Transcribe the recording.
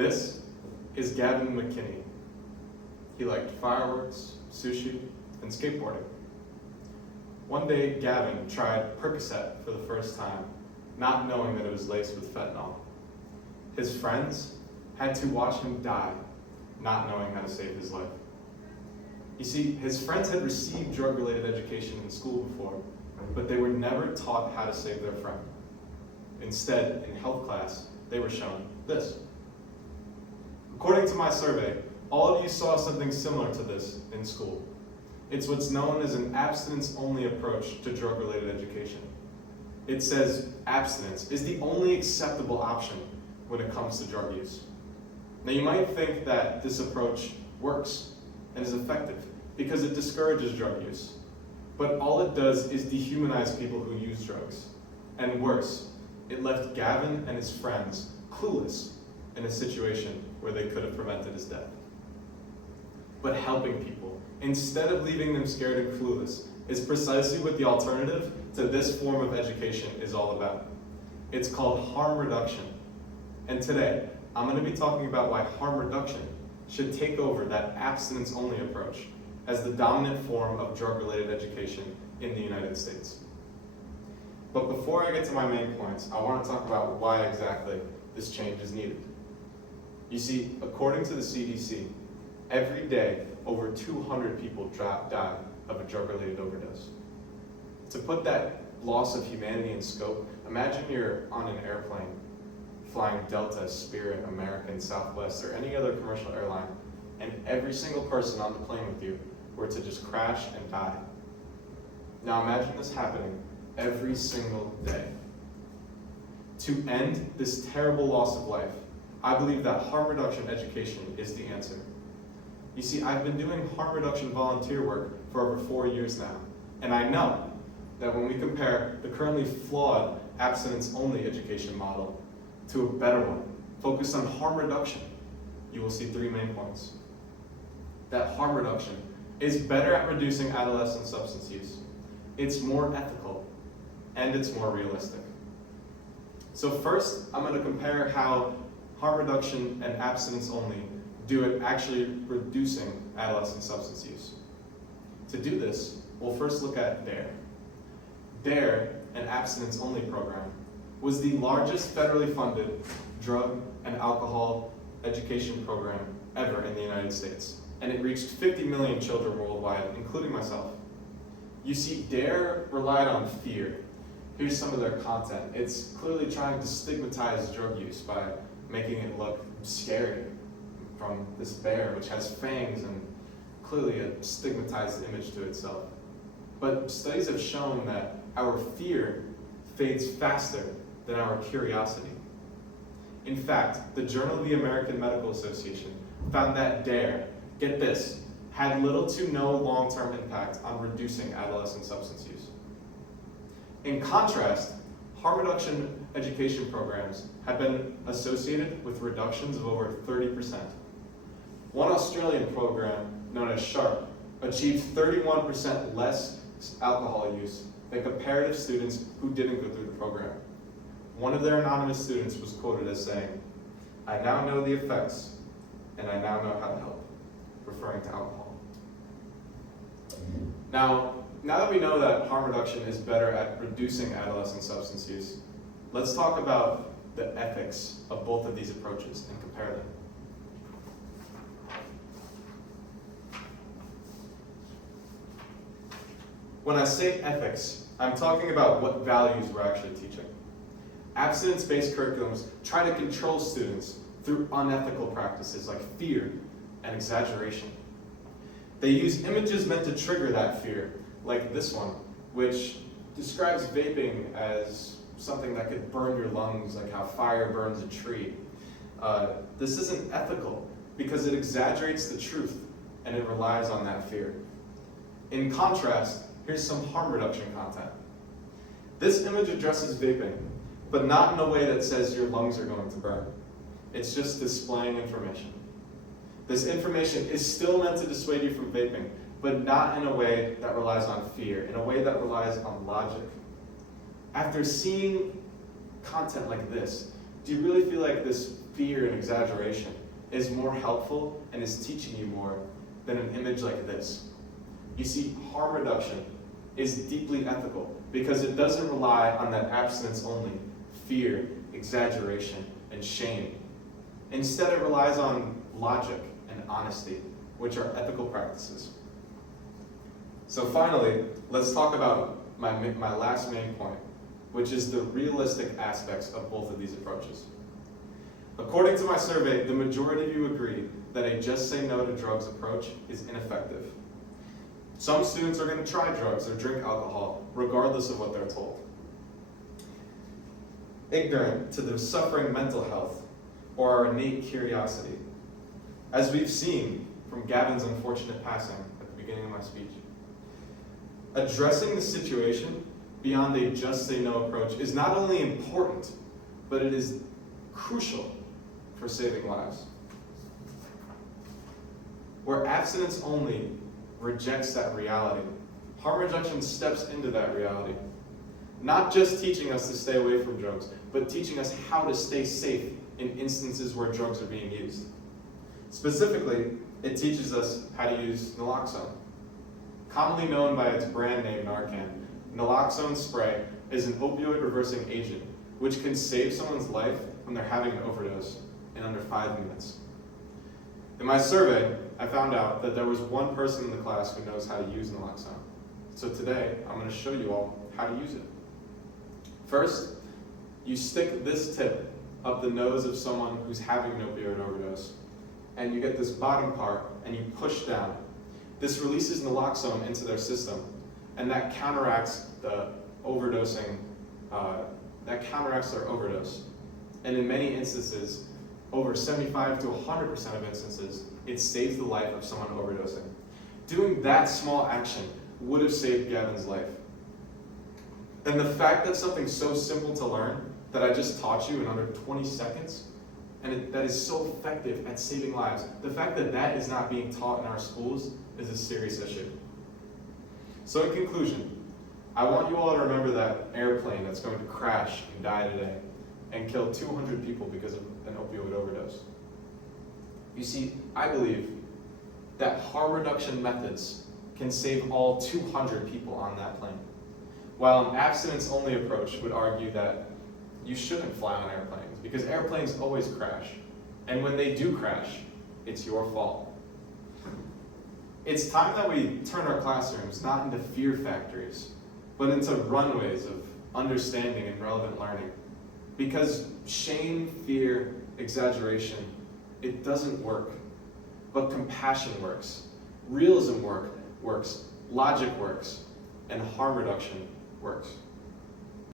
This is Gavin McKinney. He liked fireworks, sushi, and skateboarding. One day, Gavin tried Percocet for the first time, not knowing that it was laced with fentanyl. His friends had to watch him die, not knowing how to save his life. You see, his friends had received drug-related education in school before, but they were never taught how to save their friend. Instead, in health class, they were shown this. According to my survey, all of you saw something similar to this in school. It's what's known as an abstinence-only approach to drug-related education. It says abstinence is the only acceptable option when it comes to drug use. Now you might think that this approach works and is effective because it discourages drug use. But all it does is dehumanize people who use drugs. And worse, it left Gavin and his friends clueless in a situation where they could have prevented his death. But helping people, instead of leaving them scared and clueless, is precisely what the alternative to this form of education is all about. It's called harm reduction. And today, I'm going to be talking about why harm reduction should take over that abstinence-only approach as the dominant form of drug-related education in the United States. But before I get to my main points, I want to talk about why exactly this change is needed. You see, according to the CDC, every day, over 200 people die of a drug-related overdose. To put that loss of humanity in scope, imagine you're on an airplane flying Delta, Spirit, American, Southwest, or any other commercial airline, and every single person on the plane with you were to just crash and die. Now imagine this happening every single day. To end this terrible loss of life, I believe that harm reduction education is the answer. You see, I've been doing harm reduction volunteer work for over 4 years now, and I know that when we compare the currently flawed abstinence-only education model to a better one, focused on harm reduction, you will see 3 main points. That harm reduction is better at reducing adolescent substance use, it's more ethical, and it's more realistic. So first, I'm going to compare how harm reduction and abstinence only do it actually reducing adolescent substance use. To do this, we'll first look at DARE. DARE, an abstinence-only program, was the largest federally funded drug and alcohol education program ever in the United States, and it reached 50 million children worldwide, including myself. You see, DARE relied on fear. Here's some of their content. It's clearly trying to stigmatize drug use by making it look scary, from this bear, which has fangs and clearly a stigmatized image to itself. But studies have shown that our fear fades faster than our curiosity. In fact, the Journal of the American Medical Association found that DARE, get this, had little to no long-term impact on reducing adolescent substance use. In contrast, harm reduction education programs have been associated with reductions of over 30%. One Australian program, known as SHARP, achieved 31% less alcohol use than comparative students who didn't go through the program. One of their anonymous students was quoted as saying, "I now know the effects, and I now know how to help," referring to alcohol. Now that we know that harm reduction is better at reducing adolescent substance use, let's talk about the ethics of both of these approaches and compare them. When I say ethics, I'm talking about what values we're actually teaching. Abstinence-based curriculums try to control students through unethical practices like fear and exaggeration. They use images meant to trigger that fear, like this one, which describes vaping as something that could burn your lungs, like how fire burns a tree. This isn't ethical because it exaggerates the truth and it relies on that fear. In contrast, here's some harm reduction content. This image addresses vaping, but not in a way that says your lungs are going to burn. It's just displaying information. This information is still meant to dissuade you from vaping, but not in a way that relies on fear, in a way that relies on logic. After seeing content like this, do you really feel like this fear and exaggeration is more helpful and is teaching you more than an image like this. You see, harm reduction is deeply ethical because it doesn't rely on that abstinence only, fear, exaggeration, and shame. Instead, it relies on logic and honesty, which are ethical practices. So finally, let's talk about my last main point, which is the realistic aspects of both of these approaches. According to my survey, the majority of you agree that a just say no to drugs approach is ineffective. Some students are going to try drugs or drink alcohol, regardless of what they're told. Ignorant to the suffering mental health or our innate curiosity. As we've seen from Gavin's unfortunate passing at the beginning of my speech, addressing the situation beyond a just say no approach is not only important, but it is crucial for saving lives. Where abstinence only rejects that reality, harm reduction steps into that reality. Not just teaching us to stay away from drugs, but teaching us how to stay safe in instances where drugs are being used. Specifically, it teaches us how to use naloxone. Commonly known by its brand name Narcan, naloxone spray is an opioid reversing agent which can save someone's life when they're having an overdose in under 5 minutes. In my survey, I found out that there was one person in the class who knows how to use naloxone. So today, I'm going to show you all how to use it. First, you stick this tip up the nose of someone who's having an opioid overdose, and you get this bottom part, and you push down. This releases naloxone into their system, and that counteracts the overdosing, that counteracts their overdose. And in many instances, over 75 to 100% of instances, it saves the life of someone overdosing. Doing that small action would have saved Gavin's life. And the fact that something so simple to learn, that I just taught you in under 20 seconds, and that is so effective at saving lives, the fact that that is not being taught in our schools is a serious issue. So in conclusion, I want you all to remember that airplane that's going to crash and die today and kill 200 people because of an opioid overdose. You see, I believe that harm reduction methods can save all 200 people on that plane, while an abstinence-only approach would argue that you shouldn't fly on airplanes because airplanes always crash, and when they do crash, it's your fault. It's time that we turn our classrooms not into fear factories, but into runways of understanding and relevant learning. Because shame, fear, exaggeration, it doesn't work. But compassion works. Realism works. Logic works. And harm reduction works.